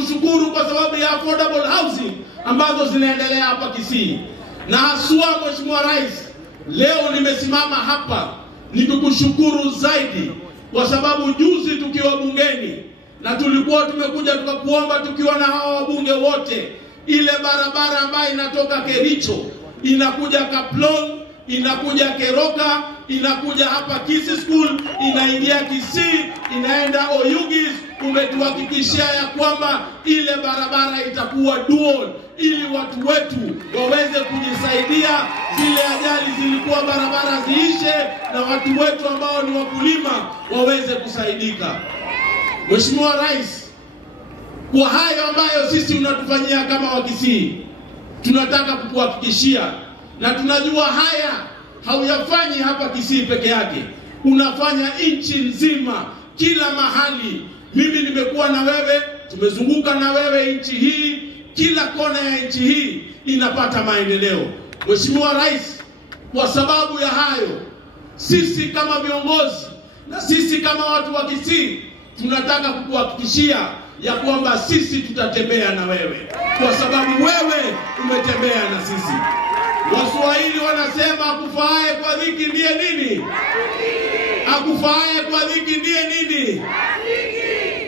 Kushukuru kwa sababu ya affordable housing ambazo zinaendelea hapa Kisii. Na haswa Mheshimiwa Rais, leo nimesimama hapa nikukushukuru zaidi kwa sababu juzi tukiwa bungeni na tulikuwa tumekuja tukakuomba tukiwa na hawa wabunge wote, ile barabara ambayo inatoka Kericho inakuja Kaplong, inakuja Keroka, inakuja hapa Kisii School, inaingia Kisii, inaenda Oyugis, umetuhakikishia ya kwamba ile barabara itakuwa dual ili watu wetu waweze kujisaidia, zile ajali zilikuwa barabara ziishe na watu wetu ambao ni wakulima waweze kusaidika. Mheshimiwa Rais, kwa hayo ambayo sisi unatufanyia kama Wakisii, tunataka kukuhakikishia na tunajua haya hauyafanyi hapa Kisii peke yake, unafanya nchi nzima, kila mahali. Mimi nimekuwa na wewe, tumezunguka na wewe nchi hii, kila kona ya nchi hii inapata maendeleo. Mheshimiwa Rais, kwa sababu ya hayo, sisi kama viongozi na sisi kama watu wa Kisii tunataka kukuhakikishia ya kwamba sisi tutatembea na wewe, kwa sababu wewe umetembea na sisi. Waswahili wanasema akufaaye kwa dhiki ndiye nini? Akufaaye kwa dhiki ndiye nini?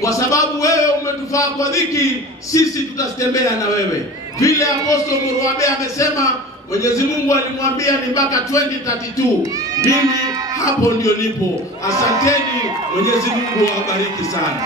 Kwa sababu wewe umetufaa kwa dhiki, sisi tutatembea na wewe. Vile Apostle Muruabe amesema, Mwenyezi Mungu alimwambia ni mpaka 2032. Mimi hapo ndio nipo. Asanteni, Mwenyezi Mungu awabariki sana.